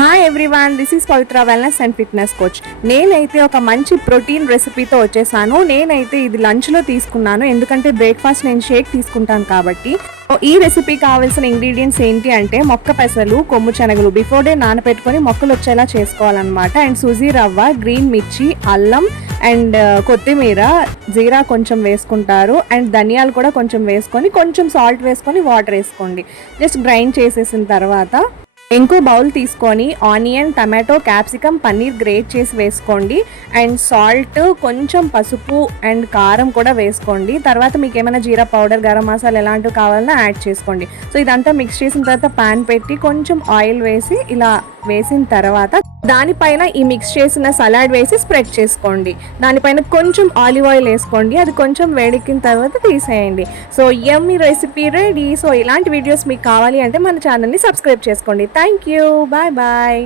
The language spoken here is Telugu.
Hi everyone, this is Pavitra wellness and fitness coach. నేనైతే ఒక మంచి ప్రోటీన్ రెసిపీతో వచ్చేసాను. నేనైతే ఇది లంచ్లో తీసుకున్నాను, ఎందుకంటే బ్రేక్ఫాస్ట్ నేను షేక్ తీసుకుంటాను కాబట్టి. ఈ రెసిపీ కావాల్సిన ఇంగ్రీడియంట్స్ ఏంటి అంటే మొక్క పెసలు, కొమ్ము శనగలు బిఫోర్ డే నానబెట్టుకొని మొక్కలు వచ్చేలా చేసుకోవాలన్నమాట. అండ్ సుజీ రవ్వ, గ్రీన్ మిర్చి, అల్లం అండ్ కొత్తిమీర, జీరా కొంచెం వేసుకుంటారు. అండ్ ధనియాలు కూడా కొంచెం వేసుకొని, కొంచెం సాల్ట్ వేసుకొని వాటర్ వేసుకోండి. జస్ట్ గ్రైండ్ చేసేసిన తర్వాత ఇంకో బౌల్ తీసుకొని onion, tomato, capsicum, paneer great చేసి వేసుకోండి. అండ్ సాల్ట్, కొంచెం పసుపు అండ్ కారం కూడా వేసుకోండి. తర్వాత మీకు ఏమైనా జీరా పౌడర్, గరం మసాలా ఎలాంటివి కావాలన్నా యాడ్ చేసుకోండి. సో ఇదంతా మిక్స్ చేసిన తర్వాత పాన్ పెట్టి కొంచెం ఆయిల్ వేసి ఇలా వేసిన తర్వాత దానిపైన ఈ మిక్స్ చేసిన సలాడ్ వేసి స్ప్రెడ్ చేసుకోండి. దానిపైన కొంచెం ఆలివ్ ఆయిల్ వేసుకోండి. అది కొంచెం వేడెక్కిన తర్వాత తీసేయండి. So yummy recipe ready. So ఇలాంటి వీడియోస్ మీకు కావాలి అంటే మన ఛానల్ని సబ్స్క్రైబ్ చేసుకోండి. Thank you, bye bye.